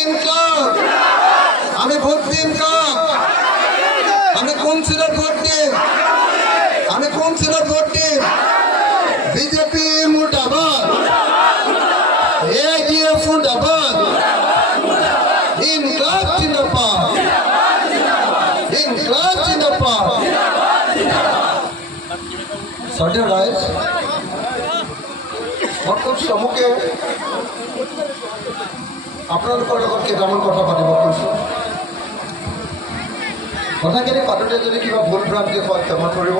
ইনকলাব আমি ভোট দিম কাক আমি কোন সিটত ভোট দিম আমি কোন সিটত ভোট দিম বিজেপি মুর্দাবাদ এআইডিএফ মুর্দাবাদ ইনকলাব জিন্দাবাদ ইনকলাব জিন্দাবাদ Certain rights খুব চমুকে আপোনালোকৰ লগত কেইটামান কথা পাতিব কৈছোঁ কথাখিনি পাতোঁতে যদি কিবা ভুল ভ্ৰান্তি হয় ক্ষমা কৰিব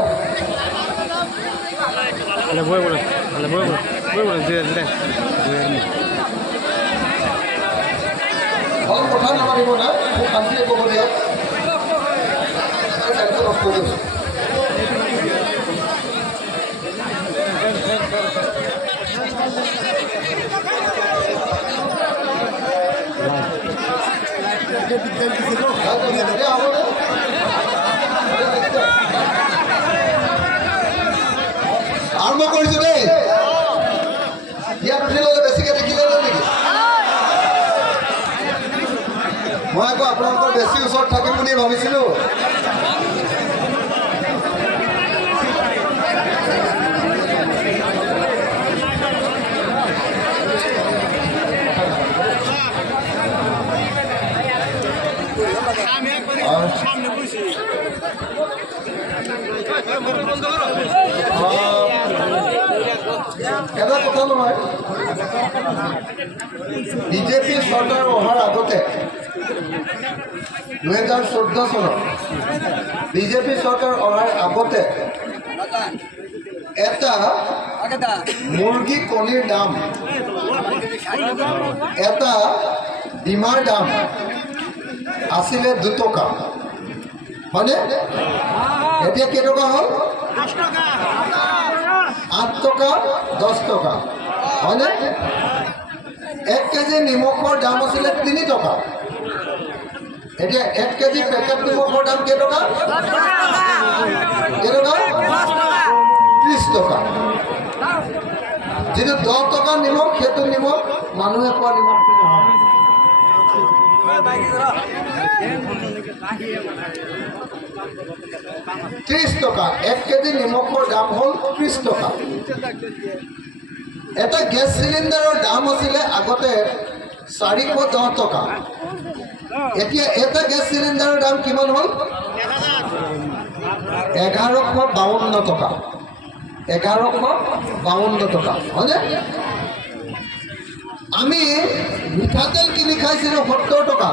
ভাল কথা নামানিব না খুব শান্তিৰে ক'ব দিয়ক আৰম্ভ কৰিছোঁ দেই ইয়াত উঠি ল'লে বেছিকৈ দেখিলে নেকি মই আকৌ আপোনালোকৰ বেছি ওচৰত থাকিম বুলি ভাবিছিলোঁ এটা কথা নহয় বিজেপি চৰকাৰ অহাৰ আগতে 2014 চনত বিজেপি চৰকাৰ অহাৰ আগতে এটা মুৰ্গী কণীৰ দাম এটা ডিমাৰ দাম আছিলে 2 টকা হয়নে এতিয়া কেইটকা হ'ল 8 টকা 10 টকা হয়নে 1 কেজি নিমখৰ দাম আছিলে 3 টকা এতিয়া 1 কেজি পেকেট নিমখৰ দাম কেইটকা 30 টকা যিটো 10 টকা নিমখ সেইটো নিমখ মানুহে খোৱা নিমখ নহয় 30 টকা 1 কেজি নিমখৰ দাম হ'ল 30 টকা এটা গেছ সিলিন্ডাৰৰ দাম আছিলে আগতে 410 টকা এতিয়া এটা গেছ সিলিন্ডাৰৰ দাম কিমান হ'ল 1152 টকা 1152 টকা হয়নে আমি মিঠাতেল কিনি খাইছিলোঁ 70 টকা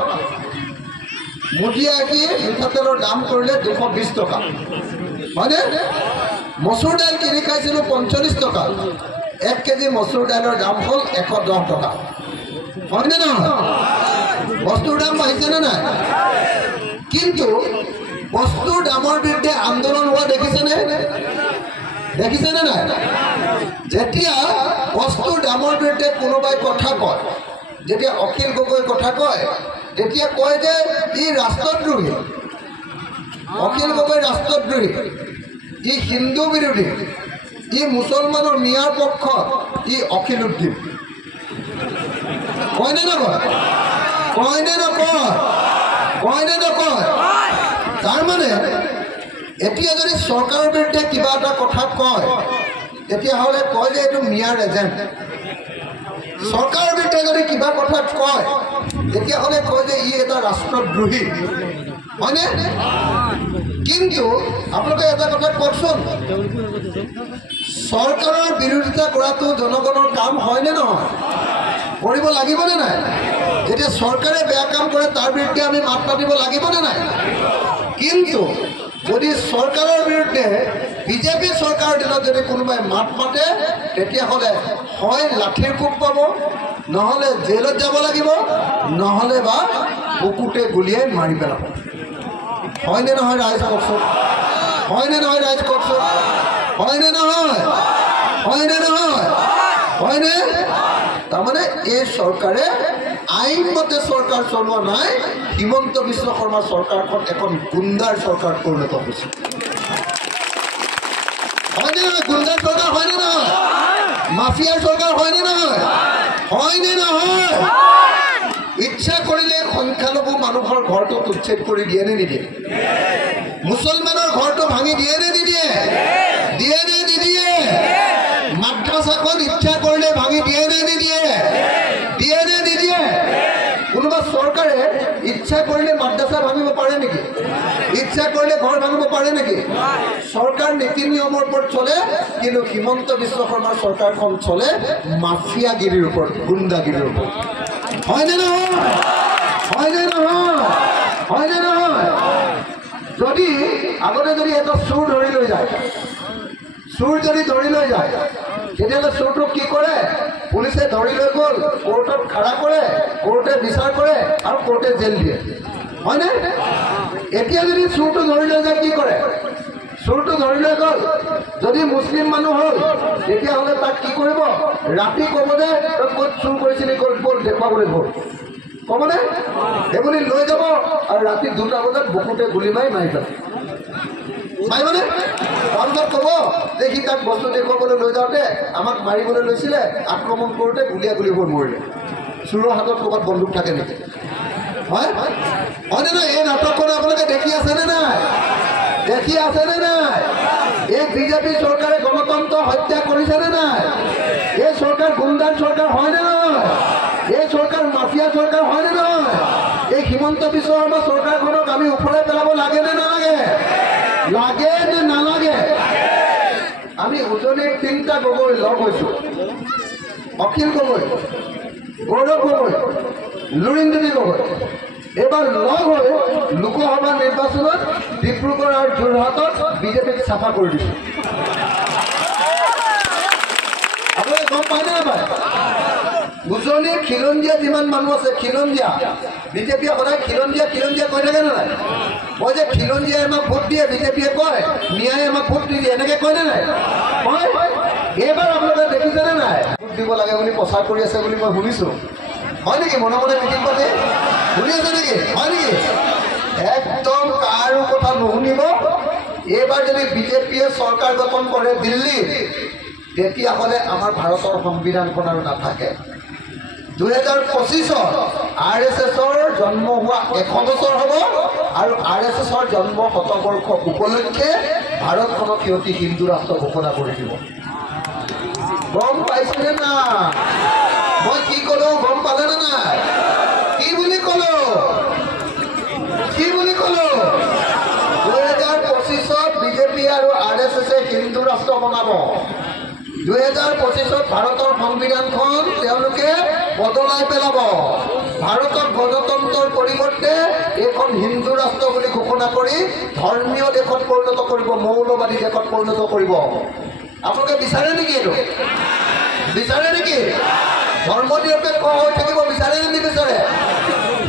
মোদী আহি মিঠাতেলৰ দাম কৰিলে 220 টকা হয়নে মচুৰ দাইল কিনি খাইছিলোঁ 45 টকা 1 কেজি মচুৰ দাইলৰ দাম হ'ল 110 টকা হয়নে নহয় বস্তুৰ দাম বাঢ়িছেনে নাই কিন্তু বস্তুৰ দামৰ বিৰুদ্ধে আন্দোলন হোৱা দেখিছেনে নাই যেতিয়া বস্তুৰ দামৰ বিৰুদ্ধে কোনোবাই কথা কয় যেতিয়া অখিল গগৈ কথা কয় তেতিয়া কয় যে ই ৰাষ্ট্ৰদ্ৰোহী অখিল গগৈ ৰাষ্ট্ৰদ্ৰোহী ই হিন্দু বিৰোধী ই মুছলমানৰ মিয়াৰ পক্ষ ই অখিল উদ্দিন কয়নে নকয় তাৰমানে এতিয়া যদি চৰকাৰৰ বিৰুদ্ধে কিবা এটা কথা কয় তেতিয়াহ'লে কয় যে এইটো মিয়াৰ এজেণ্ট চৰকাৰৰ বিৰুদ্ধে যদি কিবা কথা কয় তেতিয়াহ'লে কয় যে ই এটা ৰাষ্ট্ৰদ্ৰোহী হয়নে কিন্তু আপোনালোকে এটা কথা কওকচোন চৰকাৰৰ বিৰোধিতা কৰাটো জনগণৰ কাম হয়নে নহয় কৰিব লাগিবনে নাই যেতিয়া চৰকাৰে বেয়া কাম কৰে তাৰ বিৰুদ্ধে আমি মাত মাতিব লাগিবনে নাই কিন্তু যদি চৰকাৰৰ বিৰুদ্ধে বিজেপি চৰকাৰৰ দিনত যদি কোনোবাই মাত মাতে তেতিয়াহ'লে হয় লাঠিৰ কোব পাব নহ'লে জেলত যাব লাগিব নহ'লে বা বুকুতে গুলিয়াই মাৰি পেলাব হয়নে নহয় ৰাইজ কওকচোন হয়নে তাৰমানে এই চৰকাৰে আইনমতে চৰকাৰ চলোৱা নাই হিমন্ত বিশ্ব শৰ্মা চৰকাৰখন এখন গুণ্ডাৰ চৰকাৰ পৰিণত হৈছে হয়নে নহয় গুণ্ডাৰ চৰকাৰ হয়নে নহয় মাফিয়াৰ চৰকাৰ হয়নে নহয় ঘৰটো উচ্ছেদ কৰি দিয়ে নে নিদিয়ে? মুছলমানৰ ঘৰটো ভাঙি দিয়ে নে নিদিয়ে? দিয়ে নে নিদিয়ে? মাদ্ৰাছাখন ইচ্ছা কৰিলে ভাঙি দিয়ে নে নিদিয়ে? দিয়ে নে নিদিয়ে? কোনোবা চৰকাৰে ইচ্ছা কৰিলে মাদ্ৰাছা ভাঙিব পাৰে নেকি? ইচ্ছা কৰিলে ঘৰ ভাঙিব পাৰে নেকি? চৰকাৰ নীতি নিয়মৰ ওপৰত চলে, কিন্তু হিমন্ত বিশ্ব শৰ্মাৰ চৰকাৰখন চলে মাফিয়াগিৰিৰ ওপৰত, গুণ্ডাগিৰিৰ ওপৰত। হয়নে নহয়? হয়নে নহয়? হয়নে নহয়? যদি আগতে যদি এটা চোৰ ধৰি লৈ যায়, চোৰ যদি ধৰি লৈ যায়, তেতিয়াহ'লে চোৰটোক কি কৰে? পুলিচে ধৰি লৈ গ'ল, কোৰ্টত খাৰা কৰে, কোৰ্টে বিচাৰ কৰে আৰু কোৰ্টে জেল দিয়ে, হয়নে? এতিয়া যদি চোৰটো ধৰি লৈ যায় কি কৰে? চোৰটো ধৰি লৈ গ'ল, যদি মুছলিম মানুহ হ'ল তেতিয়াহ'লে তাক কি কৰিব? ৰাতি ক'ব যে তই ক'ত চুৰ কৰিছিলি, ক'ত দেখুৱাবলৈ গ'ল, ক'বনে? সেইবুলি লৈ যাব আৰু ৰাতি 2টা বজাত বুকুতে গুলি মাৰি পেলাব, মাৰিবনে? তাৰপিছত ক'ব যে সি তাক বস্তু দেখুৱাবলৈ লৈ যাওঁতে আমাক মাৰিবলৈ লৈছিলে, আক্ৰমণ কৰোঁতে গুলিয়াগুলি হৈ মৰিলে। চোৰৰ হাতত ক'ৰবাত বন্দুক থাকে নেকি? হয় হয়নে নহয়? এই নাটকখন আপোনালোকে দেখি আছেনে নাই? দেখি আছেনে নাই? এই বিজেপি চৰকাৰে গণতন্ত্ৰ হত্যা কৰিছেনে নাই? এই চৰকাৰ গুণ্ডাৰ চৰকাৰ হয়নে নহয়? এই চৰকাৰ মাফিয়া চৰকাৰ হয়নে নহয়? এই হিমন্ত বিশ্ব শৰ্মা চৰকাৰখনক আমি ওপৰে পেলাব লাগে নে নালাগে? লাগে নে নালাগে? আমি উজনিৰ 3টা গগৈ লগ হৈছোঁ, অখিল গগৈ, গৌৰৱ গগৈ, লুৰিণজ্যোতি গগৈ। এইবাৰ লগ হৈ লোকসভা নিৰ্বাচনত ডিব্ৰুগড় আৰু যোৰহাটত বিজেপিক চাফা কৰি দিছোঁ। আপোনালোকে গম পায়নে নাপায়? উজনিৰ খিলঞ্জীয়া যিমান মানুহ আছে, খিলঞ্জীয়া বিজেপিয়ে সদায় খিলঞ্জীয়া কৈ থাকে নে নাই? মই যে খিলঞ্জীয়াই আমাক ভোট দিয়ে, বিজেপিয়ে কয় ন্যায় আমাক ভোট নিদিয়ে, এনেকে কয়নে নাই? হয়। এইবাৰ আপোনালোকে দেখিছেনে নাই? ভোট দিব লাগে বুলি প্ৰচাৰ কৰি আছে বুলি মই শুনিছোঁ, হয় নেকি? মনে মনে মিটিং পাতি শুনি আছে নেকি? হয় নেকি? একদম কাৰো কথা নুশুনিব। এইবাৰ যদি বিজেপিয়ে চৰকাৰ গঠন কৰে দিল্লীত, তেতিয়াহ'লে আমাৰ ভাৰতৰ সংবিধানখন আৰু নাথাকে। 2025ত RSSৰ জন্ম হোৱা 100 বছৰ হ'ব আৰু RSSৰ জন্ম শতবৰ্ষ উপলক্ষে ভাৰতখনক সিহঁতি হিন্দু ৰাষ্ট্ৰ ঘোষণা কৰি দিব। গম পাইছেনে না? মই কি ক'লো গম পালেনে নাই? কি বুলি ক'লো? কি বুলি ক'লো? 2025ত বিজেপি আৰু RSSে হিন্দু ৰাষ্ট্ৰ বনাব। 2025ত ভাৰতৰ সংবিধানখন তেওঁলোকে বদলাই পেলাব। ভাৰতত গণতন্ত্ৰৰ পৰিৱৰ্তে এইখন হিন্দু ৰাষ্ট্ৰ বুলি ঘোষণা কৰি ধৰ্মীয় দেশত পৰিণত কৰিব, মৌলবাদী দেশত পৰিণত কৰিব। আপোনালোকে বিচাৰে নেকি? এইটো বিচাৰে নেকি? ধৰ্ম নিৰপেক্ষ হৈ থাকিব বিচাৰে নে নিবিচাৰে?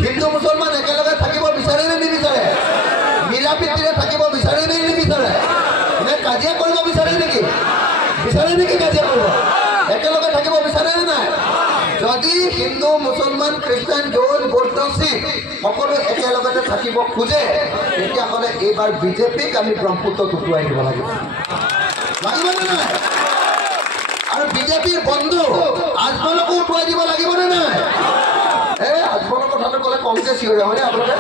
হিন্দু মুছলমান একেলগে থাকিব বিচাৰে নে নিবিচাৰে? মিলা প্ৰীতিৰে থাকিব বিচাৰে নে নিবিচাৰে? নে কাজিয়া কৰিব বিচাৰে নেকি? বিচাৰে নেকি কাজিয়া কৰিব? একেলগে থাকিব বিচাৰে নে নাই? যদি হিন্দু মুছলমান খ্ৰীষ্টান জৈন বৌদ্ধ শিখ সকলো একেলগতে থাকিব খোজে, তেতিয়াহ'লে এইবাৰ বিজেপিক আমি ব্ৰহ্মপুত্ৰত উটুৱাই দিব লাগিব, লাগিবনে নাই? আৰু বিজেপিৰ বন্ধু আজমলকো উটুৱাই দিব লাগিবনে নাই? আজমলৰ কথাটো ক'লে কংগ্ৰেছ চিঞৰে, হয়নে আপোনালোকে?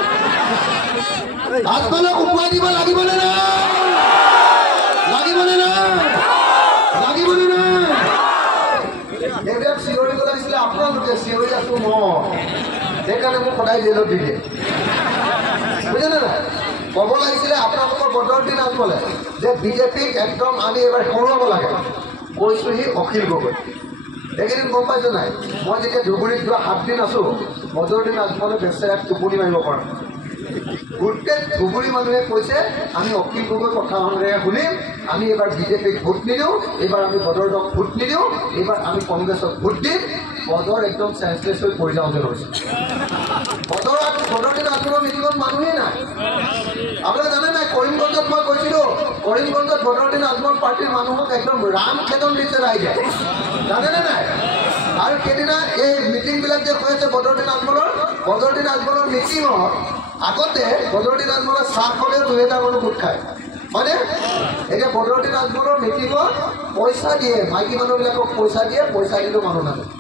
আজমলক উটুৱাই দিব লাগিবনে নাই? লাগিবনে নাই? লাগিবনে নাই? এইবিলাক চিঞৰিব লাগিছিলে আপোনালোকে, চিঞৰি আছো মই, সেইকাৰণে মোক সদায় জেলত দি দিয়ে, বুজিছেনে নাই? ক'ব লাগিছিলে আপোনালোকৰ বদৰুদ্দিন আজমলে যে বিজেপিক একদম আমি এবাৰ হৰুৱাব লাগে। কৈছোহি অখিল গগৈ। এইকেইদিন গম পাইছো নাই? মই যেতিয়া ধুবুৰীত যোৱা 7 দিন আছো, বদৰুদ্দিন আজমলে বেচেৰাক টোপনি মাৰিব পৰা নাই। গোটেই ধুবুৰী মানুহে কৈছে আমি অখিল গগৈ কথা শুনিম, আমি এইবাৰ বিজেপিক ভোট নিদিওঁ, এইবাৰ আমি বদৰক ভোট নিদিওঁ, এইবাৰ আমি কংগ্ৰেছক ভোট দিম। বদৰ একদম চেঞ্চলেছ হৈ পৰি যাওঁ যেন হৈছে। বদৰুদ্দিন আজমলৰ মিটিঙত মানুহেই নাই। আপোনালোকে জানে নাই? কৰিমগঞ্জত মই কৈছিলোঁ, কৰিমগঞ্জত বদৰুদ্দিন আজমল পাৰ্টিৰ মানুহক একদম ৰাম খেদন দিছে ৰাইজে, জানেনে নাই? আৰু সেইদিনা এই মিটিংবিলাক যে হৈ আছে বদৰুদ্দিন আজমলৰ মিটিঙত আগতে বদৰুদ্দিন আজমলে চাহ খালেও 2000 মানুহ গোট খায়, হয়নে? এতিয়া বদৰুদ্দিন আজমলৰ মিটিঙত পইচা দিয়ে, মাইকী মানুহবিলাকক পইচা দিয়ে, পইচা দিলেও মানুহ নাযায়,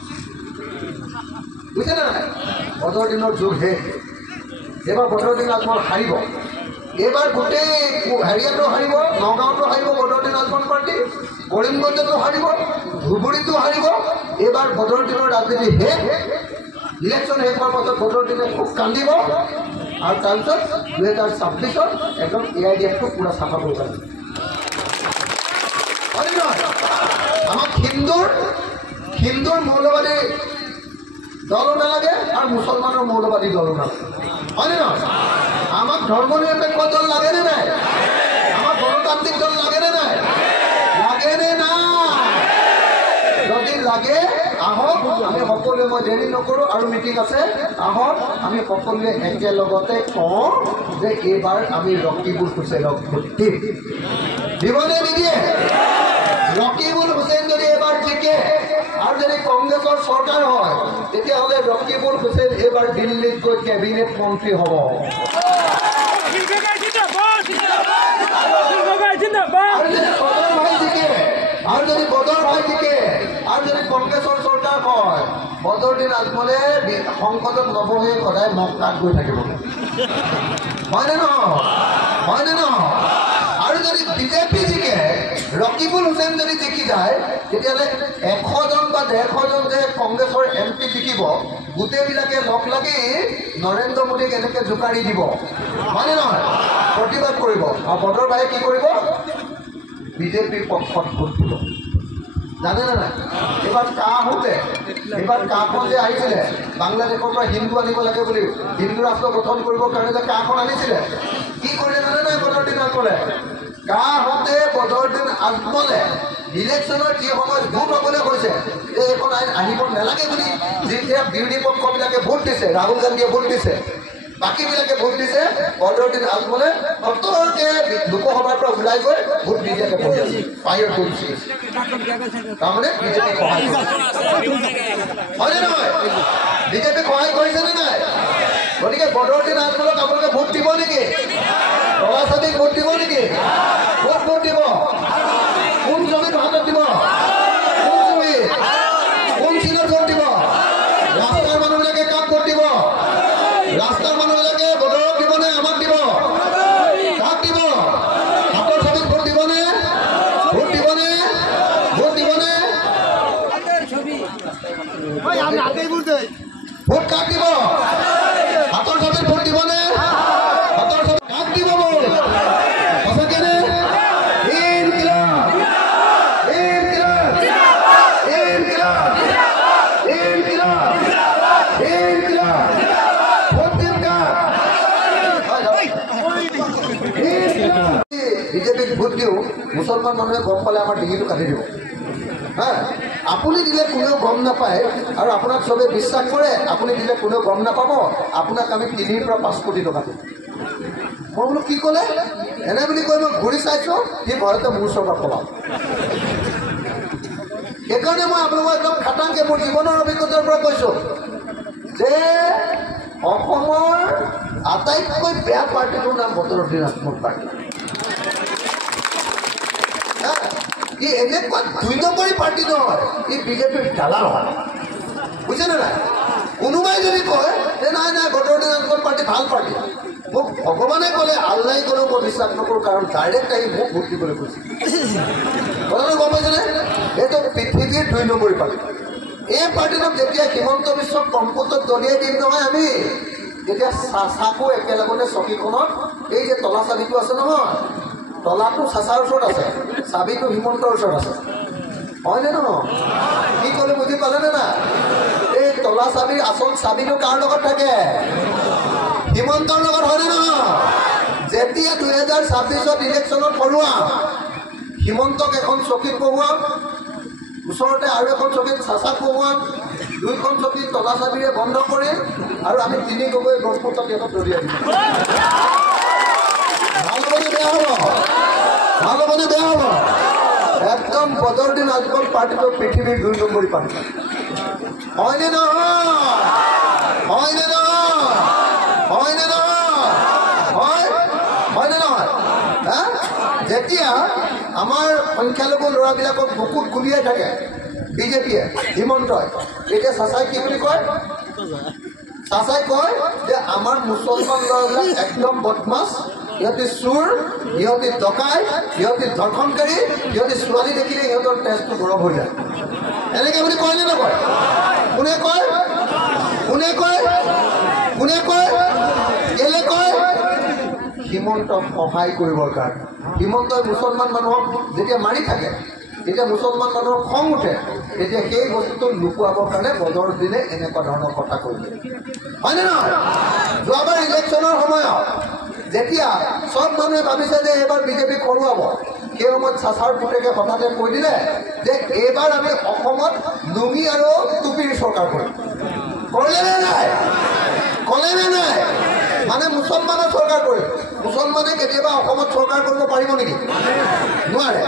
বুজিছে নাই? বদৰুদ্দিনৰ যুগ শেষ। এইবাৰ বদৰুদ্দিন আজমল হাৰিব। এইবাৰ গোটেই হেৰিয়াতো হাৰিব, নগাঁৱতো হাৰিব বদৰুদ্দিন আজমল পাৰ্টি, কৰিমগঞ্জতো হাৰিব, ধুবুৰীতো হাৰিব। এইবাৰ বদৰুদ্দিনৰ ৰাজনীতি শেষ। ইলেকশ্যন শেষ হোৱাৰ পাছত বদৰুদ্দিনে খুব কান্দিব আৰু তাৰপিছত 2026-ত একদম AIDF-টো পুৰা চাফা কৰিব লাগিব। হয় নহয়? আমাক হিন্দুৰ মৌলবাদী দলো নালাগে আৰু মুছলমানৰ মৌলবাদী দলো নালাগে। হয়নে নহয়? আমাক ধৰ্মনিৰপেক্ষ দল লাগেনে নাই? আমাক গণতান্ত্ৰিক দল লাগেনে নাই? লাগেনে নাই? যদি লাগে আহক, আমি সকলোৱে, মই দেৰি নকৰোঁ আৰু মিটিং আছে, আহক আমি সকলোৱে একেলগতে কওঁ যে এইবাৰ আমি ৰকিবুল হুছেইনক ভোট দিম। দিবনে নিদিয়ে? ৰকিবুল হুছেইন যদি এইবাৰ জিকে আৰু যদি কংগ্ৰেছৰ চৰকাৰ হয়, তেতিয়াহ'লে ৰকিবুল হুছেইন এইবাৰ দিল্লীত গৈ কেবিনেট মন্ত্ৰী হ'ব। আৰু যদি বদৰ ভাই জিকে আৰু যদি কংগ্ৰেছৰ চৰকাৰ হয়, বদৰুদ্দিন আজমলে সংসদত নবহে, সদায় মক্কাত গৈ থাকিব। হয়নে নহয়? হয়নে নহয়? আৰু যদি বিজেপি জিকে, ৰকিবুল হুছেইন যদি জিকি যায়, তেতিয়াহ'লে 100জন বা 150জন যে কংগ্ৰেছৰ MP জিকিব, গোটেইবিলাকে লগ লাগি নৰেন্দ্ৰ মোদীক এনেকৈ জোকাৰি দিব। হয়নে নহয়? প্ৰতিবাদ কৰিব। আৰু বদৰ ভাইয়ে কি কৰিব? বিজেপিৰ পক্ষত ভোট দিব। জানেনে নাই? এইবাৰ কাখন যে আহিছিলে, বাংলাদেশৰ পৰা হিন্দু আনিব লাগে বুলি, হিন্দু ৰাষ্ট্ৰ গঠন কৰিবৰ কাৰণে যে কাখন আনিছিলে, কি কৰিলে জানে নাই বদৰুদ্দিন আজমলে? কাহতে বদৰুদ্দিন আজমলে ইলেকশ্যনৰ যি সময়ত ভোট হ'বলৈ কৈছে যে এইখন আইন আহিব নালাগে বুলি যেতিয়া বিৰোধী পক্ষবিলাকে ভোট দিছে, ৰাহুল গান্ধীয়ে ভোট দিছে, বাকীবিলাকে ভোট দিছে, বদৰুদ্দিন আজমলে সতৰ্কে লোকসভাৰ পৰা ওলাই গৈ ভোট নিদিয়াকে পঠিয়াইছে, বাহিৰত ভোট দিছে। তাৰমানে বিজেপি সহায় কৰিছে। হয়নে নহয়? বিজেপি সহায় কৰিছেনে নাই? গতিকে বদৰুদ্দিন আজমলক আপোনালোকে ভোট দিব নেকি? তলা চাবিক ভোট দিব নেকি? ক'ত ভোট দিব? কোন জমিত হাতত দিব? কোন জমিত? কোন চিনত ভোট দিব? ৰাস্তাৰ মানুহবিলাকে কাক ভোট দিব? ৰাস্তাৰ মানুহবিলাকে বদৰক দিবনে আমাক দিব? কাক দিব? হাতৰ ছবিত ভোট দিবনে? ভোট দিবনে? ভোট দিবনে? ভোট কাক দিব? হাতৰ ছবিত ভোট দিবনে? হাতৰ ছবিত কাক দিব? ভোট সঁচাকেনে? বিজেপিক ভোট দিওঁ, মুছলমান মানুহে গম পালে আমাৰ ডিঙিটো কাটি দিব। হা, আপুনি দিলে কোনেও গম নাপায় আৰু আপোনাক চবে বিশ্বাস কৰে, আপুনি দিলে কোনেও গম নাপাব, আপোনাক আমি 3 পৰা 5 কোটি টকা দিম। মই বোলো কি ক'লে? এনে বুলি কৈ মই ঘূৰি চাইছোঁ, সি ভয়তে মোৰ ওচৰৰ পৰা পলাম। সেইকাৰণে মই আপোনালোকক একদম খাটাংকে মোৰ জীৱনৰ অভিজ্ঞতাৰ পৰা কৈছোঁ যে অসমৰ আটাইতকৈ বেয়া পাৰ্টিটোৰ নাম বদৰুদ্দিন আজমল পাৰ্টি। ই এনেকুৱা 2 নম্বৰী পাৰ্টি নহয়, ই বিজেপিৰ দালাল হয়। বুজিছেনে নাই? কোনোবাই যদি কয় যে নাই নাই বদৰুদ্দিন আজমল পাৰ্টি ভাল পাৰ্টি, মোক ভগৱানে ক'লে, আল্লাই ক'লেও মই বিশ্বাস নকৰোঁ, কাৰণ ডাইৰেক্ট আহি মোক ভোট দিবলৈ কৈছে। কথাটো গম পাইছেনে? এইটো পৃথিৱীৰ 2 নম্বৰী পাৰ্টি। এই পাৰ্টিটোক যেতিয়া হিমন্ত বিশ্বক কম্পুটত দলিয়াই দিম নহয় আমি, তেতিয়া চাকো একেলগতে চকীখনত এই যে তলা চাবিটো আছে নহয়, তলাটো চাচাৰ ওচৰত আছে, চাবিটো হিমন্তৰ ওচৰত আছে। হয়নে নহয়? কি ক'লে বুজি পালেনে না? এই তলা চাবিৰ আচল চাবিটো কাৰ লগত থাকে? হিমন্তৰ লগত। হয়নে নহয়? যেতিয়া 2026ত ইলেকশ্যনত হৰুৱাম, হিমন্তক এখন চকীত বহুৱাম, ওচৰতে আৰু এখন চকীত চাচাক বহুৱাম, 2খন চকী তলা চাবিৰে বন্ধ কৰিম আৰু আমি 3 গগৈ ব্ৰহ্মপুত্ৰ গেটত দলিয়াই দিম। ভাল হ'বনে বেয়া হ'ব? ভাল হ'বনে বেয়া হ'ব? একদম বদৰুদ্দিন আজমল পাৰ্টিটো পৃথিৱীৰ 2 নম্বৰী পাৰ্টি। হয়নে নহয়? হয়নে নহয়? হয়নে নহয়? হয়নে নহয়? হা, যেতিয়া আমাৰ সংখ্যালঘু ল'ৰাবিলাকক বুকুত গুলিয়াই থাকে বিজেপিয়ে, হিমন্তই, এতিয়া চাচাই কি বুলি কয়? চাচাই কয় যে আমাৰ মুছলমান ল'ৰাবিলাক একদম বদমাছ, ইহঁতি চোৰ, ইহঁতি ডকাই, ইহঁতি ধৰ্ষণকাৰী, ইহঁতি ছোৱালী দেখিলে ইহঁতৰ তেজটো গৰম হৈ যায়। এনেকৈ বুলি কয় নে নকয়? কোনে কয়? কোনে কয়? কোনে কয়? কেলে কয়? হিমন্তক সহায় কৰিবৰ কাৰণে। হিমন্তই মুছলমান মানুহক যেতিয়া মাৰি থাকে, যেতিয়া মুছলমান মানুহৰ খং উঠে, তেতিয়া সেই বস্তুটো লুকুৱাবৰ কাৰণে বদৰৰ দিনে এনেকুৱা ধৰণৰ কথা কৰিলে, হয়নে নহয়? যোৱাবাৰ ইলেকশ্যনৰ সময়ত যেতিয়া চব মানুহে ভাবিছে যে এইবাৰ বিজেপিক হৰুৱাব, সেই সময়ত চাচাৰ পুতেকে হঠাতে কৈ দিলে যে এইবাৰ আমি অসমত লুঙি আৰু টুপিৰ চৰকাৰ কৰিম। কৰিলে নে নাই? ক'লে নে নাই? মানে মুছলমানৰ চৰকাৰ কৰিম। মুছলমানে কেতিয়াবা অসমত চৰকাৰ কৰিব পাৰিব নেকি? নোৱাৰে।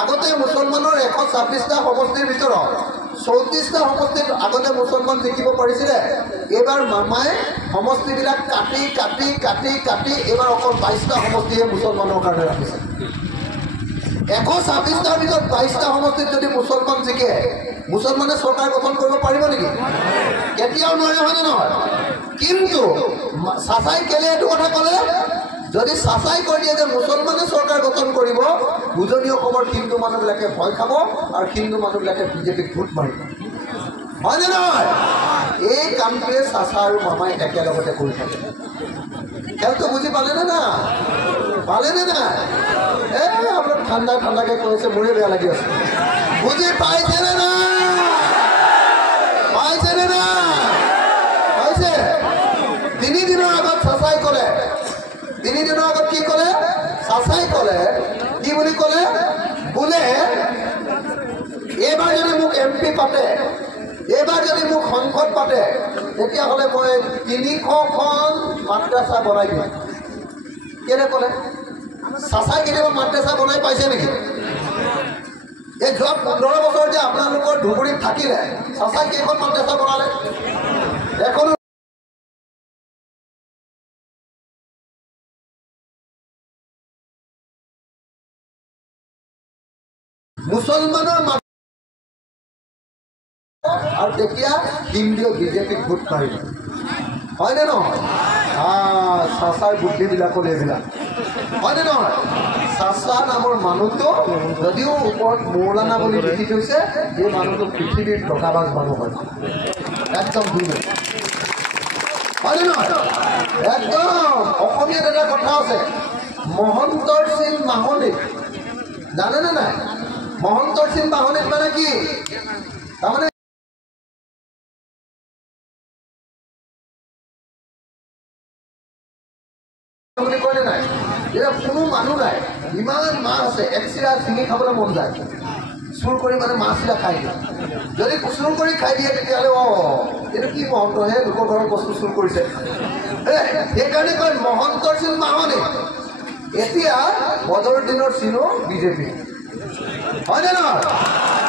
আগতে মুছলমানৰ 126টা সমষ্টিৰ ভিতৰত 34টা সমষ্টিত আগতে মুছলমান জিকিব পাৰিছিলে। এইবাৰ মামাই সমষ্টিবিলাক কাটি কাটি কাটি কাটি এইবাৰ অকল 22টা সমষ্টিহে মুছলমানৰ কাৰণে ৰাখিছে। 126টাৰ ভিতৰত 22টা সমষ্টিত যদি মুছলমান জিকে, মুছলমানে চৰকাৰ গঠন কৰিব পাৰিব নেকি? কেতিয়াও নোৱাৰে, হয়নে নহয়? কিন্তু চাচাই কেলে এইটো কথা ক'লে? যদি চাচাই কৈ দিয়ে যে মুছলমানে চৰকাৰ গঠন কৰিব, উজনি অসমৰ হিন্দু মানুহবিলাকে ভয় খাব আৰু হিন্দু মানুহবিলাকে বিজেপিক ভোট মাৰিব, হয়নে নহয়? এই কামটোৱে চাচা আৰু মামাই একেলগতে কৰি থাকে। খেলটো বুজি পালেনে না? পালেনে না? আপোনাক ঠাণ্ডা ঠাণ্ডাকৈ কৈছে, মোৰে বেয়া লাগি আছে। বুজি পাইছেনে না? পাইছেনে না? পাইছে? 3 দিনৰ আগত চাচাই ক'লে, 3 দিনৰ আগত কি ক'লে? চাচাই ক'লে, কি বুলি ক'লে? বোলে এইবাৰ যদি মোক MP পাতে, এইবাৰ যদি মোক সংসদ পাতে, তেতিয়াহ'লে মই 300খন মাদ্ৰাছা বনাই দিম। কেলে ক'লে? চাচাই কেতিয়াবা মাদ্ৰাছা বনাই পাইছে নেকি? এই যোৱা 15 বছৰ যে আপোনালোকৰ ধুবুৰীত থাকিলে, চাচাই কেইখন মাদ্ৰাছা বনালে? এখনো। মুছলমানৰ আৰু তেতিয়া হিন্দুৱে বিজেপিক ভোট মাৰিব, হয়নে নহয়? চাচাৰ বুদ্ধিবিলাকত এইবিলাক, হয়নে নহয়? চাচা নামৰ মানুহটো যদিও ওপৰত মৌলানা বুলি লিখি থৈছে, এই মানুহটো পৃথিৱীৰ টকাবাজ মানুহ হয়, একদম ধুনীয়া, হয়নে নহয়? একদম অসমীয়াত এটা কথা আছে, মহন্তৰ চিন মাহনিত, জানেনে নাই? মহন্তৰ চিন মাহনিত মানে কি? তাৰমানে বুলি কয়নে নাই? এতিয়া কোনো মানুহ নাই, ইমান মাছ আছে, এক চিৰা ছিঙি খাবলৈ মন যায়, চুৰ কৰি মানে মাছ চিৰা খাই দিয়ে। যদি চুৰ কৰি খাই দিয়ে, তেতিয়াহ'লে এইটো কি মহন্তহে লোকৰ ঘৰৰ বস্তু চুৰ কৰিছে। সেইকাৰণে কয় মহন্তৰ চিন মাহনি। এতিয়া বদৰৰ দিনৰ চিনো বিজেপি, হয়নে নহয়?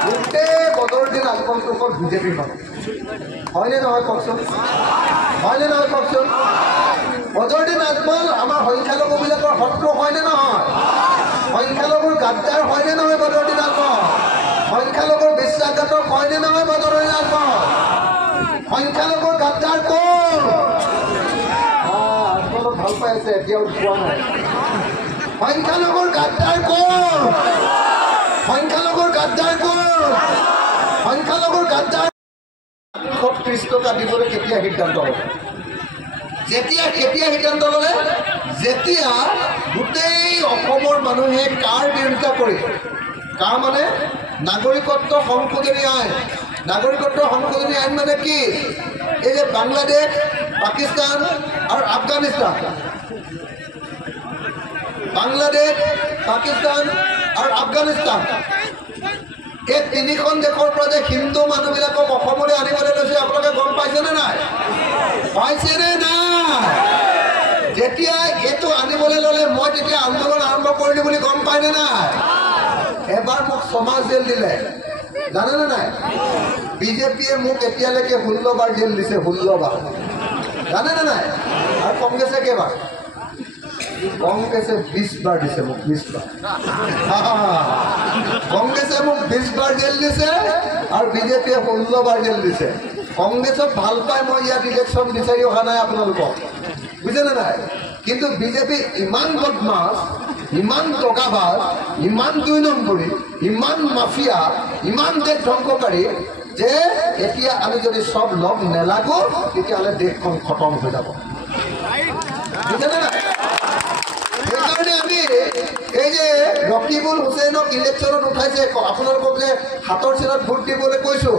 গোটেই বদৰৰ দিন আগমনটো অকল বিজেপিৰ মানুহ, হয়নে নহয় কওকচোন? হয়নে নহয় কওকচোন? বদৰৰ দিন আগমন আমাৰ সংখ্যালঘুবিলাকৰ শত্ৰু হয়নে নহয়? সংখ্যালঘুৰ গাদ্দাৰ হয়নে নহয় বদৰৰ দিন আগমন? সংখ্যালঘুৰ বিশ্বাসঘাতক হয়নে নহয় বদৰৰ দিন আগমন? সংখ্যালঘুৰ গাদ্দাৰ কোন? আপোনালোক ভাল পাই আছে, এতিয়াও পোৱা নাই। সংখ্যালঘুৰ গাদ্দাৰ কোন? সংখ্যালঘুৰ গাদ্দাৰ কোন? সংখ্যালঘুৰ গাদ্দাৰ 30 টকা দিবলৈ কেতিয়া সিদ্ধান্ত ল'লে? যেতিয়া সিদ্ধান্ত ল'লে? যেতিয়া গোটেই অসমৰ মানুহে কাৰ বিৰোধিতা কৰি, কাৰ মানে নাগৰিকত্ব সংশোধনী আইন। নাগৰিকত্ব সংশোধনী আইন মানে কি? এই যে বাংলাদেশ, পাকিস্তান আৰু আফগানিস্তান, বাংলাদেশ, পাকিস্তান আৰু আফগানিস্তান, এই 3খন দেশৰ পৰা যে হিন্দু মানুহবিলাকক অসমলৈ আনিবলৈ লৈছে, আপোনালোকে গম পাইছেনে নাই? পাইছেনে নাই? যেতিয়া এইটো আনিবলৈ ল'লে, মই তেতিয়া আন্দোলন আৰম্ভ কৰিলোঁ বুলি গম পায়নে নাই? এবাৰ মোক 6 মাহ জেল দিলে, জানেনে নাই? বিজেপিয়ে মোক এতিয়ালৈকে 16 বাৰ জেল দিছে, 16 বাৰ, জানেনে নাই? আৰু কংগ্ৰেছে কেইবাৰ? কংগ্ৰেছে 20 বাৰ দিছে মোক, 20 বাৰ। কংগ্ৰেছে মোক 20 বাৰ জেল দিছে আৰু বিজেপিয়ে 16 বাৰ জেল দিছে। কংগ্ৰেছক ভাল পাই মই ইয়াত ইলেকশ্যন বিচাৰি অহা নাই আপোনালোকক, বুজিছেনে নাই? কিন্তু বিজেপি ইমান বদমাছ, ইমান টকাবাজ, ইমান 2 নম্বৰী, ইমান মাফিয়া, ইমান দেশ ধ্বংসকাৰী যে এতিয়া আমি যদি চব লগ নেলাগো তেতিয়াহ'লে দেশখন খতম হৈ যাব, বুজিছেনে নাই? সেইকাৰণে আমি এই যে ৰকিবুল হুছেইনক ইলেকশ্যনত উঠাইছে, আপোনালোকক যে হাতৰ চিনত ভোট দিবলৈ কৈছোঁ,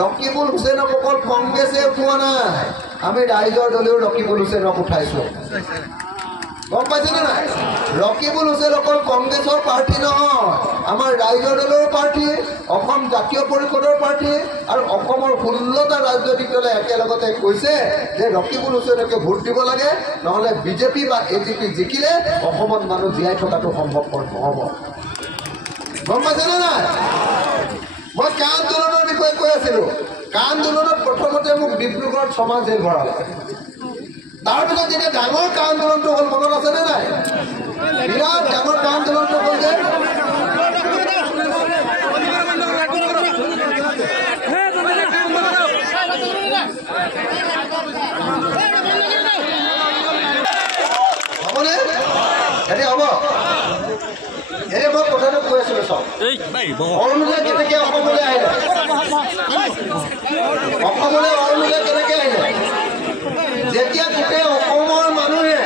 ৰকিবুল হুছেইনক অকল কংগ্ৰেছে উঠোৱা নাই, আমি ৰাইজৰ দলেও ৰকিবুল হুছেইনক উঠাইছোঁ, গম পাইছেনে নাই? ৰকিবুল হুছেইন অকল কংগ্ৰেছৰ প্ৰাৰ্থী নহয়, আমাৰ ৰাইজৰ দলৰ প্ৰাৰ্থী, অসম জাতীয় পৰিষদৰ প্ৰাৰ্থী, আৰু অসমৰ 16টা ৰাজনৈতিক দলে একেলগতে কৈছে যে ৰকিবুল হুছেইনকে ভোট দিব লাগে, নহ'লে বিজেপি বা AGP জিকিলে অসমত মানুহ জীয়াই থকাটো সম্ভৱপৰ নহ'ব, গম পাইছেনে নাই? মই কা আন্দোলনৰ বিষয়ে কৈ আছিলোঁ। কা আন্দোলনত প্ৰথমতে মোক ডিব্ৰুগড়ত 6 মাহ জেল ভৰালে। তাৰপিছত যেতিয়া ডাঙৰ কা আন্দোলনটো হ'ল, মনত আছেনে নাই? বিৰাট ডাঙৰ কা আন্দোলনটো হ'ল যে হ'বনে? হেৰি হ'ব। এই মই কথাটো কৈ আছিলোঁ, চব অৰুণোদয় কেনেকৈ অসমলৈ আহিলে, অসমলৈ অৰুণোদয় কেনেকৈ আহিলে? যেতিয়া গোটেই অসমৰ মানুহে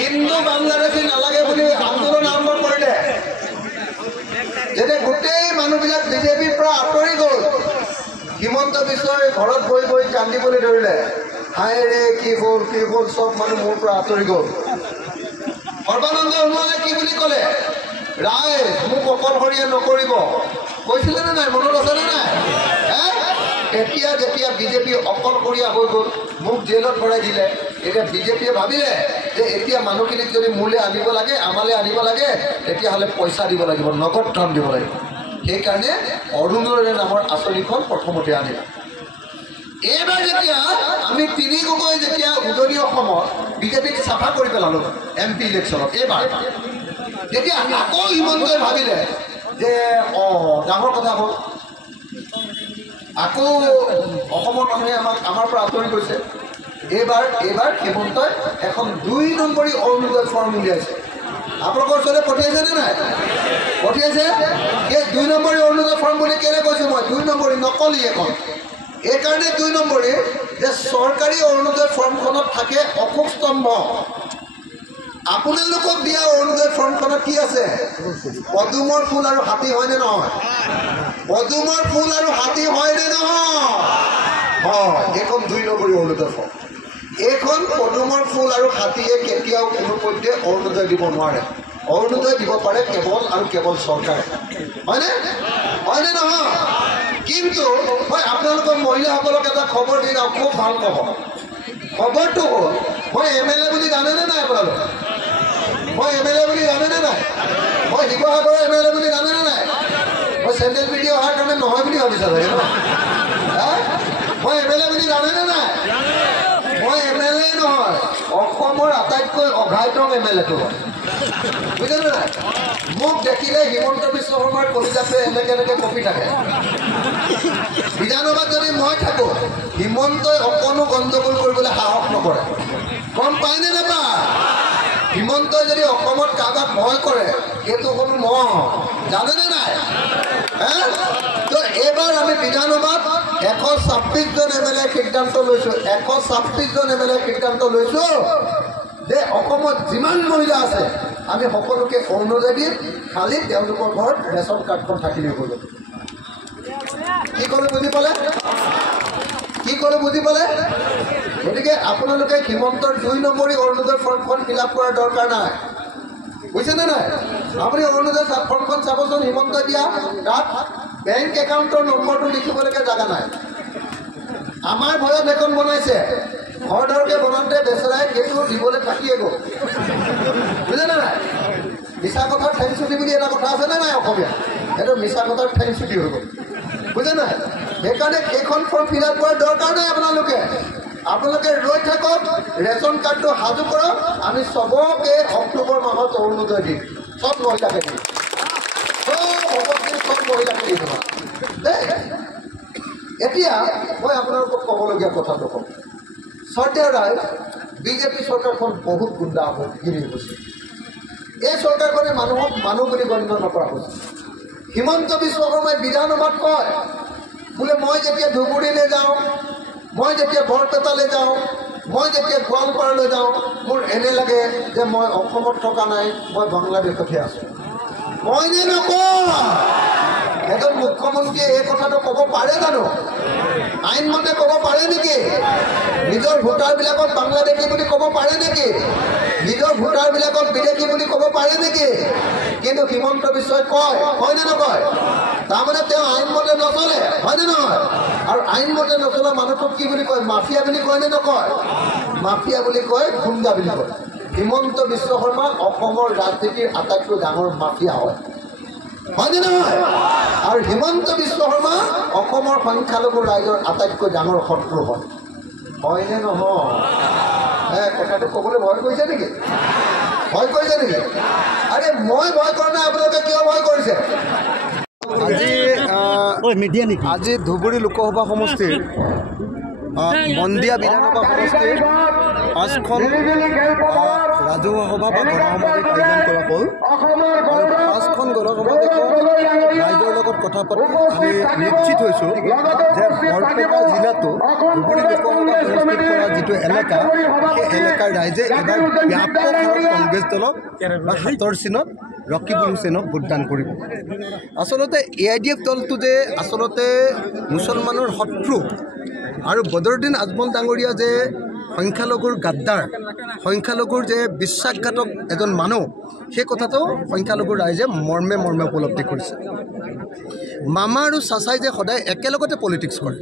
হিন্দু বাংলাদেশী নালাগে বুলি আন্দোলন আৰম্ভ কৰিলে, যেতিয়া গোটেই মানুহবিলাক বিজেপিৰ পৰা আঁতৰি গ'ল, হিমন্ত বিশ্বই ঘৰত বহি বহি কান্দিবলৈ ধৰিলে, হায় ৰে কি হ'ল কি হ'ল, চব মানুহ মোৰ পৰা আঁতৰি গ'ল। সৰ্বানন্দ সোণোৱালে কি বুলি ক'লে? ৰাইজ মোক অকলশৰীয়া নকৰিব, কৈছিলেনে নাই? মনত আছেনে নাই? এতিয়া যেতিয়া বিজেপি অকলশৰীয়া হৈ গ'ল, মোক জেলত ভৰাই দিলে, এতিয়া বিজেপিয়ে ভাবিলে যে এতিয়া মানুহখিনিক যদি মোলৈ আনিব লাগে, আমালৈ আনিব লাগে, তেতিয়াহ'লে পইচা দিব লাগিব, নগদ ধন দিব লাগিব। সেইকাৰণে অৰুণোদয় নামৰ আঁচনিখন প্ৰথমতে আনিলে। এইবাৰ যেতিয়া আমি 3 গগৈ যেতিয়া উজনি অসমত বিজেপিক চাফা কৰি পেলালোঁ MP ইলেকশ্যনত, এইবাৰ তেতিয়া আকৌ হিমন্তই ভাবিলে যে ডাঙৰ কথা হ'ল, আকৌ অসমৰ মানুহে আমাৰ পৰা আঁতৰি গৈছে। এইবাৰ হিমন্তই এখন 2 নম্বৰী অৰুণোদয় ফৰ্ম উলিয়াইছে। আপোনালোকৰ ওচৰতে পঠিয়াইছেনে নাই? পঠিয়াইছে। এই 2 নম্বৰী অৰুণোদয় ফৰ্ম বুলি কেলৈ কৈছোঁ মই? 2 নম্বৰী নকলি এখন। এইকাৰণে 2 নম্বৰী যে চৰকাৰী অৰুণোদয় ফৰ্মখনত থাকে অশোক স্তম্ভ। আপোনালোকক দিয়া অৰুণোদয় ফৰ্মখনত কি আছে? পদুমৰ ফুল আৰু হাতী হয়নে নহয়? পদুমৰ ফুল আৰু হাতী হয়নে নহয়? হয়, এইখন 2 নম্বৰী অৰুণোদয় ফৰ্ম। এইখন পদুমৰ ফুল আৰু হাতীয়ে কেতিয়াও কোনো পধ্যে অৰুণোদয় দিব নোৱাৰে। অৰুণোদয় দিব পাৰে কেৱল আৰু কেৱল চৰকাৰে, হয়নে? হয়নে নহয়? কিন্তু মই আপোনালোকৰ মহিলাসকলক এটা খবৰ দি যাওঁ, খুব ভাল খবৰ। খবৰটো হ'ল, মই MLA বুলি জানেনে নাই আপোনালোক? মই MLA বুলি জানেনে নাই? মই শিৱসাগৰৰ MLA বুলি জানেনে নাই? মই চেণ্ডেল পিন্ধি অহাৰ কাৰণে নহয় বুলি ভাবিছা চাগে ন? মই MLA বুলি জানেনে নাই? মই MLA নহয়, অসমৰ আটাইতকৈ অঘাইতং MLA-টো হয়, বুজিছেনে নাই? মোক দেখিলে হিমন্ত বিশ্ব শৰ্মাৰ কলিজাটোৱে এনেকৈ কঁপি থাকে। বিধানসভাত যদি মই থাকোঁ, হিমন্তই অকণো গণ্ডগোল কৰিবলৈ সাহস নকৰে, গম পায়নে নাপায়? হিমন্তই যদি অসমত কাৰোবাক ভয় কৰে, সেইটো কোনো মহ, জানেনে নাই? তো এইবাৰ আমি বিধানসভাত 126 জন MLA সিদ্ধান্ত লৈছোঁ, 126 জন MLA সিদ্ধান্ত লৈছোঁ যে অসমত যিমান মহিলা আছে আমি সকলোকে অৰুণোদয় দিম, খালি তেওঁলোকৰ ঘৰত ৰেচন কাৰ্ডখন থাকিলেই হ'ল। কি ক'লো বুজি পালে? কি ক'লো বুজি পালে? গতিকে আপোনালোকে হিমন্তৰ 2 নম্বৰী অৰুণোদয় ফৰ্মখন ফিল আপ কৰাৰ দৰকাৰ নাই, বুজিছেনে নাই? আপুনি অৰুণোদয় ফৰ্মখন চাবচোন, হিমন্ত দিয়া তাত বেংক একাউণ্টৰ নম্বৰটো লিখিবলৈকে জেগা নাই। আমাৰ ভয়ত এখন বনাইছে, ঘৰ দৰকৈ বনাওঁতে বেচেৰাই সেইটো দিবলৈ থাকিয়ে গ'ল, বুজিছেনে নাই? মিছা কথাৰ ঠেং চুটি বুলি এটা কথা আছেনে নাই অসমীয়া? সেইটো মিছা কথাৰ ঠেং চুটি হৈ গ'ল, বুজিছে নাই? সেইকাৰণে সেইখন ফৰ্ম ফিল আপ কৰাৰ দৰকাৰ নাই। আপোনালোকে ৰৈ থাকক, ৰেচন কাৰ্ডটো সাজু কৰক, আমি চবকে অক্টোবৰ মাহত অৰুণোদয় দিম, চব মহিলাকে দিম, চব মহিলাকে দিম দেই। এতিয়া মই আপোনালোকক ক'বলগীয়া কথাটো ক'ম। শইকীয়া ৰায় বিজেপি চৰকাৰখন বহুত গুণ্ডাগিৰি হৈছে। এই চৰকাৰখনে মানুহক মানুহ বুলি গণ্য নকৰা হৈছে। হিমন্ত বিশ্ব শৰ্মাই বিধানসভাত কয় বোলে মই যেতিয়া ধুবুৰীলৈ যাওঁ, মই যেতিয়া বৰপেটালৈ যাওঁ, মই যেতিয়া গোৱালপাৰালৈ যাওঁ, মোৰ এনে লাগে যে মই অসমত থকা নাই, মই বাংলাদেশতহে আছোঁ। মইনে নকওঁ? এজন মুখ্যমন্ত্ৰীয়ে এই কথাটো ক'ব পাৰে জানো? আইনমতে ক'ব পাৰে নেকি? নিজৰ ভোটাৰবিলাকক বাংলাদেশী বুলি ক'ব পাৰে নেকি? নিজৰ ভোটাৰবিলাকক বিদেশী বুলি ক'ব পাৰে নেকি? কিন্তু হিমন্ত বিশ্বই কয়, হয়নে নকয়? তাৰমানে তেওঁ আইনমতে নচলে, হয়নে নহয়? আৰু আইনমতে নচলা মানুহটোক কি বুলি কয়? মাফিয়া বুলি কয়নে নকয়? মাফিয়া বুলি কয়, গুণ্ডা বুলি কয়। হিমন্ত বিশ্ব শৰ্মা অসমৰ ৰাজনীতিৰ আটাইতকৈ ডাঙৰ মাফিয়া হয়, হয়নে নহয়? আৰু হিমন্ত বিশ্ব শৰ্মা অসমৰ সংখ্যালঘু ৰাইজৰ আটাইতকৈ ডাঙৰ শত্ৰু হয়, হয়নে নহয়? কথাটো ক'বলৈ ভয় কৰিছে নেকি? ভয় কৰিছে নেকি? আৰে মই ভয় কৰা নাই, আপোনালোকে কিয় ভয় কৰিছে? আজি ধুবুৰী লোকসভা সমষ্টিৰ মন্দিয়া বিধানসভা সমষ্টিৰ 5খন ৰাজহুৱা সভা বা গণসমাৱেশ আয়োজন কৰা হ'ল। আৰু 5খন গণসমাৱেশত ৰাইজৰ লগত কথা পাতি আমি নিশ্চিত হৈছোঁ যে বৰপেটা জিলাটো ধুবুৰী লোকসভা সমষ্টিত পৰা যিটো এলেকা, সেই এলেকাৰ ৰাইজে এবাৰ ব্যাপক হাৰত কংগ্ৰেছ দলক বা হাতৰ চিনত ৰকিবুল হুছেইনক ভোটদান কৰিব। আচলতে AIDF দলটো যে আচলতে মুছলমানৰ শত্ৰু আৰু বদৰুদ্দিন আজমল ডাঙৰীয়া যে সংখ্যালঘুৰ গাদ্দাৰ, সংখ্যালঘুৰ যে বিশ্বাসঘাতক এজন মানুহ, সেই কথাটো সংখ্যালঘুৰ ৰাইজে মৰ্মে মৰ্মে উপলব্ধি কৰিছে। মামা আৰু চাচাই যে সদায় একেলগতে পলিটিক্স কৰে,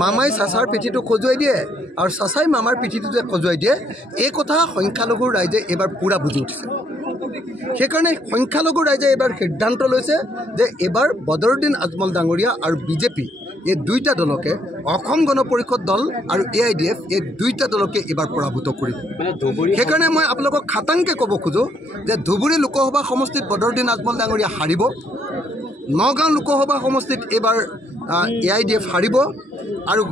মামাই চাচাৰ পিঠিটো খজুৱাই দিয়ে আৰু চাচাই মামাৰ পিঠিটো যে খজুৱাই দিয়ে, এই কথা সংখ্যালঘুৰ ৰাইজে এইবাৰ পূৰা বুজি উঠিছে। সেইকাৰণে সংখ্যালঘু ৰাইজে এইবাৰ সিদ্ধান্ত লৈছে যে এইবাৰ বদৰুদ্দিন আজমল ডাঙৰীয়া আৰু বিজেপি এই দুইটা দলকে, অসম গণ পৰিষদ দল আৰু AIDF এই দুইটা দলকে এইবাৰ পৰাভূত কৰিব। সেইকাৰণে মই আপোনালোকক খাটাংকৈ ক'ব খোজোঁ যে ধুবুৰী লোকসভা সমষ্টিত বদৰুদ্দিন আজমল ডাঙৰীয়া হাৰিব, নগাঁও লোকসভা সমষ্টিত এইবাৰ AIDF হাৰিব, আৰু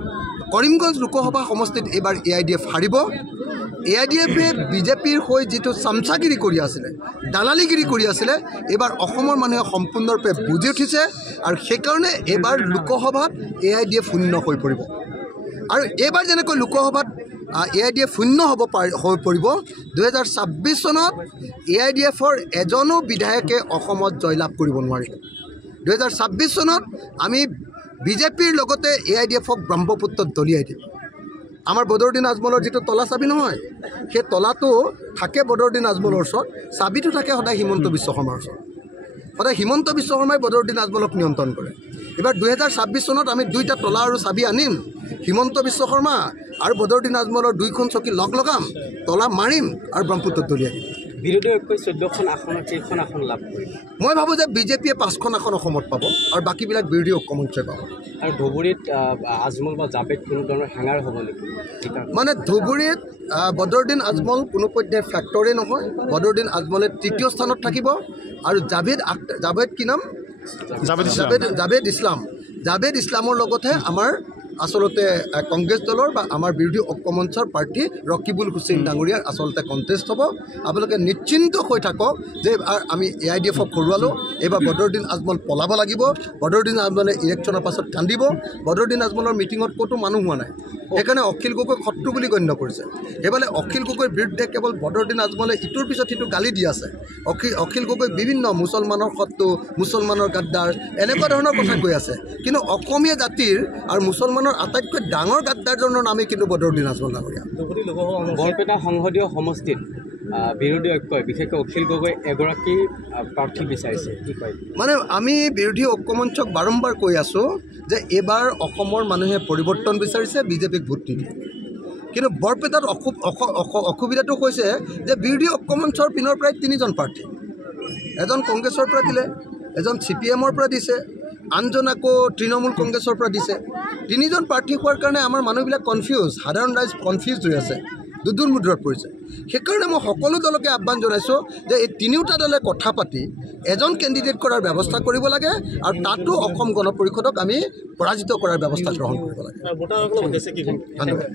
কৰিমগঞ্জ লোকসভা সমষ্টিত এইবাৰ AIDF হাৰিব। AIDFে বিজেপিৰ হৈ যিটো চামচাগিৰি কৰি আছিলে, দালালিগিৰি কৰি আছিলে, এইবাৰ অসমৰ মানুহে সম্পূৰ্ণৰূপে বুজি উঠিছে। আৰু সেইকাৰণে এইবাৰ লোকসভাত AIDF শূন্য হৈ পৰিব। আৰু এইবাৰ যেনেকৈ লোকসভাত AIDF শূন্য হৈ পৰিব, 2026 চনত AIDFৰ এজনো বিধায়কে অসমত জয়লাভ কৰিব নোৱাৰিব। 2026 চনত আমি বিজেপিৰ লগতে AIDFক ব্ৰহ্মপুত্ৰত দলিয়াই দিম। আমাৰ বদৰুদ্দিন আজমলৰ যিটো তলা চাবি নহয়, সেই তলাটো থাকে বদৰুদ্দিন আজমলৰ ওচৰত, চাবিটো থাকে সদায় হিমন্ত বিশ্ব শৰ্মাৰ ওচৰত। সদায় হিমন্ত বিশ্ব শৰ্মাই বদৰুদ্দিন আজমলক নিয়ন্ত্ৰণ কৰে। এইবাৰ 2026 চনত আমি দুইটা তলা আৰু চাবি আনিম, হিমন্ত বিশ্ব শৰ্মা আৰু বদৰুদ্দিন আজমলৰ দুইখন চকী লগ লগাম, তলা মাৰিম আৰু ব্ৰহ্মপুত্ৰত দলিয়াই দিম। বিৰোধী ঐক্যই 14খন আসনৰ কেইখন আসন লাভ কৰিব? মই ভাবোঁ যে বিজেপিয়ে 5খন আসন অসমত পাব আৰু বাকীবিলাক বিৰোধী ঐক্যমঞ্চই পাব। আৰু ধুবুৰীত আজমল বা জাভেদ কোনো ধৰণৰ হেঙাৰ হ'ব নেকি? মানে ধুবুৰীত বদৰুদ্দিন আজমল কোনো পধ্যে ফেক্টৰে নহয়। বদৰুদ্দিন আজমলে 3য় স্থানত থাকিব আৰু জাভেদ কি নাম? জাভেদ ইছলামৰ লগতহে আমাৰ আচলতে কংগ্ৰেছ দলৰ বা আমাৰ বিৰোধী ঐক্যমঞ্চৰ প্ৰাৰ্থী ৰকিবুল হুছেইন ডাঙৰীয়াৰ আচলতে কণ্টেষ্ট হ'ব। আপোনালোকে নিশ্চিন্ত হৈ থাকক যে আমি AIDFক হৰুৱালোঁ, এইবাৰ বদৰুদ্দিন আজমল পলাব লাগিব। বদৰুদ্দিন আজমলে ইলেকশ্যনৰ পাছত কান্দিব। বদৰুদ্দিন আজমলৰ মিটিঙত ক'তো মানুহ হোৱা নাই, সেইকাৰণে অখিল গগৈক শত্ৰু বুলি গণ্য কৰিছে। সেইফালে অখিল গগৈৰ বিৰুদ্ধে কেৱল বদৰুদ্দিন আজমলে ইটোৰ পিছত সিটো গালি দি আছে। অখিল গগৈ বিভিন্ন মুছলমানৰ শত্ৰু, মুছলমানৰ গাদ্দাৰ, এনেকুৱা ধৰণৰ কথা কৈ আছে। কিন্তু অসমীয়া জাতিৰ আৰু মুছলমানৰ আটাইতকৈ ডাঙৰ গাদ্দাৰজনৰ নামেই কিন্তু বদৰুদ্দিন আজমল ডাঙৰীয়া। বৰপেটা সংসদীয় সমষ্টিত বিৰোধী ঐক্যই বিশেষকৈ অখিল গগৈ এগৰাকী প্ৰাৰ্থী বিচাৰিছে, কি কয়? মানে আমি বিৰোধী ঐক্যমঞ্চক বাৰম্বাৰ কৈ আছোঁ যে এইবাৰ অসমৰ মানুহে পৰিৱৰ্তন বিচাৰিছে, বিজেপিক ভোট নিদিয়ে। কিন্তু বৰপেটাত অসুবিধাটো হৈছে যে বিৰোধী ঐক্যমঞ্চৰ পিনৰ পৰাই 3জন প্ৰাৰ্থী, এজন কংগ্ৰেছৰ পৰা দিলে, এজন CPMৰ পৰা দিছে, আনজন আকৌ তৃণমূল কংগ্ৰেছৰ পৰা দিছে। 3জন প্ৰাৰ্থী হোৱাৰ কাৰণে আমাৰ মানুহবিলাক কনফিউজ, সাধাৰণ ৰাইজ কনফিউজ হৈ আছে। দুদুৰ মুদ্ৰাত পৰিছে সেইকাৰণে মই সকলো দলকে আহ্বান জনাইছোঁ যে এই তিনিওটা দলে কথা পাতি এজন কেণ্ডিডেট কৰাৰ ব্যৱস্থা কৰিব লাগে আৰু তাতো অসম গণ পৰিষদক আমি পৰাজিত কৰাৰ ব্যৱস্থা গ্ৰহণ কৰিব লাগে ধন্যবাদ।